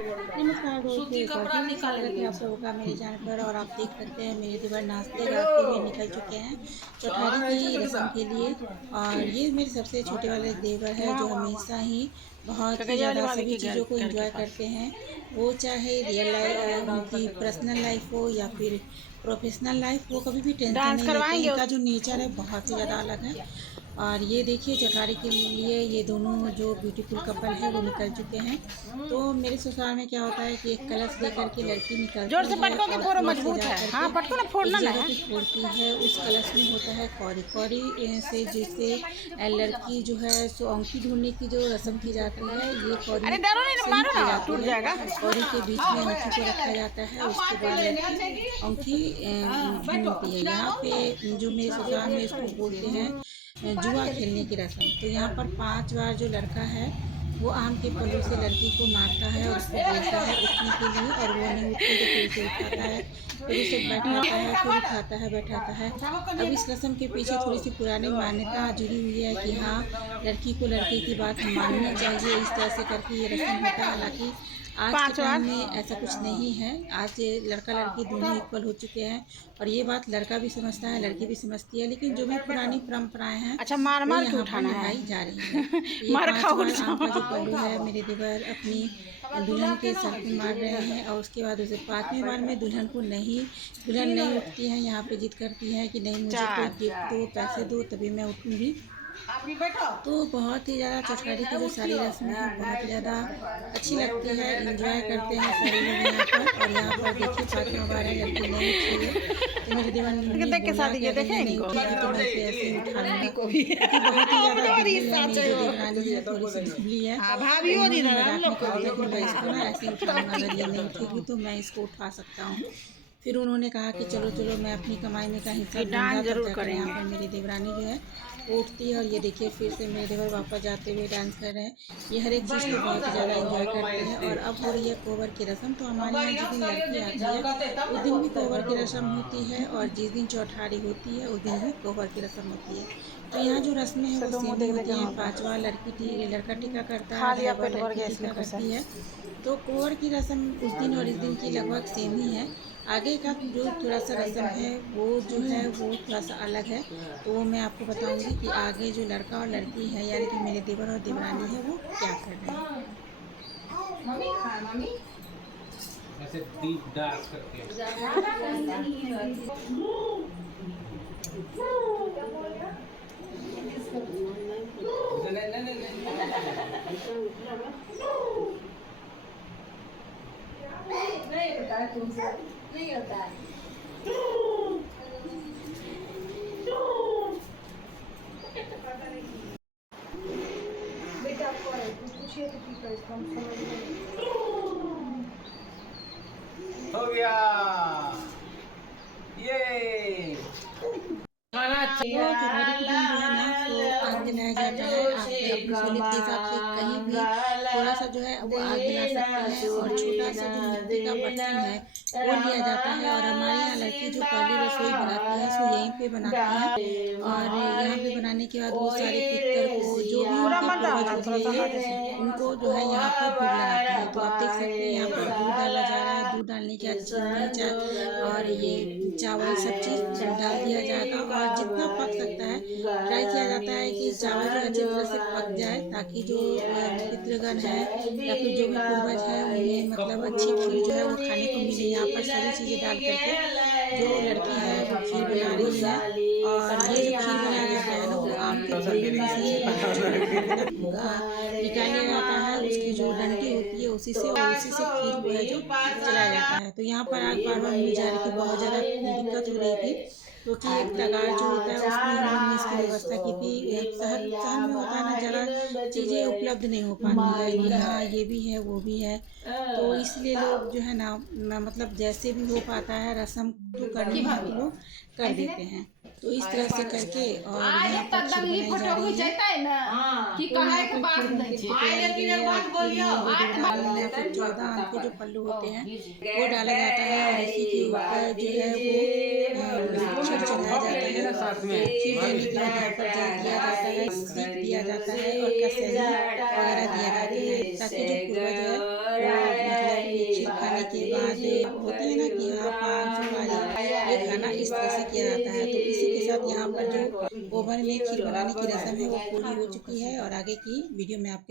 नमस्कार सूती दोस्तों, कपड़ा स्वागत है निकालेंगे। आप सबों का मेरे चैनल पर। और आप देख सकते हैं मेरे देवर नाश्ते गाते हुए निकल चुके हैं चौठारी की रस्म के लिए। और ये मेरे सबसे छोटे वाले देवर है जो हमेशा ही बहुत ही कगैया ज़्यादा वाली सभी के चीज़ों को घर के एंजॉय पास। करते हैं। वो चाहे रियल लाइफ उनकी पर्सनल लाइफ हो या फिर प्रोफेशनल लाइफ, वो कभी भी टेंशन डांस नहीं लेते हैं। करवाएंगे इनका जो नेचर है बहुत ही ज़्यादा अलग है। और ये देखिए चौठारी के लिए ये दोनों जो ब्यूटीफुल कपल है वो निकल चुके हैं। तो मेरे ससुराल में क्या होता है कि एक कलश लेकर के लड़की जोर निकलती से है पटको के और फोड़ो, फिर से मजबूत जा है। हाँ, करके पटको ना, एक फोड़ना ना जगह है। पे फोड़ती है। उस कलश में होता है कौड़ी। कौड़ी से जिससे लड़की जो है सो औंठी ढूंढने की जो रस्म की जाती है, ये अरे कौड़ी डरो नहीं, से ही मारो की ना, जाती टूट है। जाएगा। कौड़ी के बीच में औंठी को रखा जाता है, उसके बाद लड़की औंठी ढूंढती है। यहाँ पे जो मेरे ससुराल में इसको बोलते हैं जुआ खेलने की रस्म। तो यहाँ पर 5 बार जो लड़का है वो आम के पल्लू से लड़की को मारता है और उसको बोलता है उठने के लिए, और वो नहीं उठती तो फिर उसे उठाता है, फिर उसे बैठाता है, फिर उठाता है, बैठाता है। अब इस रस्म के पीछे थोड़ी सी पुरानी मान्यता जुड़ी हुई है कि हाँ, लड़की को लड़के की बात माननी चाहिए। इस तरह से करके ये रस्म होता है। हालांकि आज के पांच टाइम बार। में ऐसा कुछ नहीं है। आज लड़का लड़की दोनों इक्वल हो चुके हैं और ये बात लड़का भी समझता है, लड़की भी समझती है। लेकिन जो भी पुरानी परंपराएं हैं अच्छा, मार वो मार के यहाँ पर उठाना है। निभाई जा रही है। तो ये मार खा 5 उठ बार आम का जो पल्लू जाओ। है मेरे देवर अपनी दुल्हन के सर पे मार रहे हैं। और उसके बाद उसे 5वीं बार में दुल्हन नहीं उठती है। यहाँ पे जिद करती है कि नहीं, मुझे कोई गिफ्ट दो, पैसे दो, तभी मैं उठूँगी। तो बहुत ही ज़्यादा चौठारी की जो सारी रस्में हैं बहुत ही ज़्यादा अच्छी लगती है। एंजॉय करते हैं सारे लोग यहाँ पर। और यहाँ पर देखिए 5वां बार है, लड़की नहीं उठ रही है। तो मेरे देवर ने देख के बोला शादी कि ये अगर देखे ये नहीं इनको। उठेगी तो मैं इसे ऐसे ही उठा लूँगा, क्योंकि बहुत ही ज़्यादा दुबली है। मेरी जो देवरानी है थोड़ी सी दुबली है। हाँ, तो भाभी हो जी उन्होंने ना, हम मजाक में लोग को कहा भी। था कि मैं इसको ना ऐसे ही उठा लूँगा, अगर ये नहीं उठेगी तो मैं इसको उठा सकता हूँ। फिर उन्होंने कहा कि चलो चलो, मैं अपनी कमाई में का हिस्सा दूंगा। डांस तब जरूर जाकर यहाँ करेंगे। पर मेरी देवरानी जो है वो उठती है। और ये देखिए फिर से मेरे देवर वापस जाते हुए डांस कर रहे हैं। ये हर एक चीज़ को बहुत ही ज़्यादा एंजॉय करते हैं। और अब हो रही है कोवर की रस्म। तो हमारे यहाँ जिस दिन लड़की आती है उस दिन भी कोवर की रस्म होती है, और जिस दिन चौठारी होती है उस दिन भी कोवर की रस्म होती है। तो यहाँ जो रस्में हैं वो सेम ही होती हैं। 5 बार लड़का टीका करता है, खा लिया, 2.5 बार पेट भर लड़की गया इसलिए टीका खुश है। करती है। तो कोवर की रस्म उस दिन और इस दिन की लगभग सेम ही है। आगे का जो थोड़ा सा रस्म है वो जो है वो थोड़ा सा अलग है। तो वो मैं आपको बताऊंगी कि आगे जो लड़का और लड़की है, यानी कि मेरे देवर और देवरानी है, वो क्या कर रहे हैं। ऐसे डीप डार्क करके। नहीं होता है तुमसे, नहीं होता है। बेटा आपको पूछिए तो ठीक है, इसका हम समझ लेंगे। हो गया ये खाना तो चौठारी के दिन जो है ना सो आग जलाया जाता है। आप अपनी सहूलियत के हिसाब से कहीं भी थोड़ा सा जो है वो आग जला सकते हैं। और छोटा सा जो मिट्टी का बर्तन है वो लिया जाता है। और हमारे यहाँ लड़की जो पहली रसोई बनाती है सो यहीं पे बनाती है। और यहाँ पे बनाने के बाद वो सारे पितर को, जो भी पूरा उनके मत पूर्वज डालना, थोड़ा हुए सा हल्का थे, जैसे। उनको जो है यहाँ पर भोग लगाती है। तो आप देख सकते हैं यहाँ पर दूध डाला जा रहा है। दूध डालने के बाद चीनी और ये चावल सब चीज़ डाल दिया जाएगा। और जितना पक सकता है ट्राई किया जाता है कि चावल जो अच्छी तरह से पक जाए, ताकि जो पितृगण है या फिर जो भी पूर्वज है उन्हें मतलब अच्छी खीर जो है वो खाने को मिले। यहाँ पर सारी चीज़ें डाल करके जो लड़की है वो खीर बना रही है। और ये जो खीर बनाया जाता है ना वो आम के पल्लू में से निकाल लिया जाता है। उसकी जो डंडी होती है उसी से, और उसी से खीर को है जो चलाया जाता है। तो यहाँ पर आग बार बार मिल जा रही थी, बहुत ज़्यादा दिक्कत हो रही थी, क्योंकि एक तगाड़ जो होता है उसमें हम लोगों ने इसकी व्यवस्था की थी। शहर शहर में होता है ना, ज़्यादा चीज़ें उपलब्ध नहीं हो पाती है कि हाँ ये भी है वो भी है। तो इसलिए लोग जो है ना मतलब जैसे भी हो पाता है रस्म तो करनी है तो लोग कर देते हैं। तो इस तरह से करके और यहाँ पर खीर बनाई जा रही है। कि तो कहे यहाँ के पर बात खीर बनकर नहीं के छै। तैयारी गई है। और खीर में ये जो डालना है फिर 14 आम के जो पल्लू होते हैं वो डाला जाता है। और इसी के ऊपर जो है वो खीर चढ़ाया जाता है। खीर देने के बाद यहाँ पर जल दिया जाता है, सीख दिया जाता है और कसैली वगैरह दिया जाता है, ताकि जो पूर्वज है वो मतलब करने के बाद होता है ना कि हाँ 5 सुपारी, ये खाना इस तरह से किया जाता है। तो इसी के साथ यहाँ पर जो ओवन में खीर बनाने की रस्म है वो पूरी हो चुकी है और आगे की वीडियो में आपके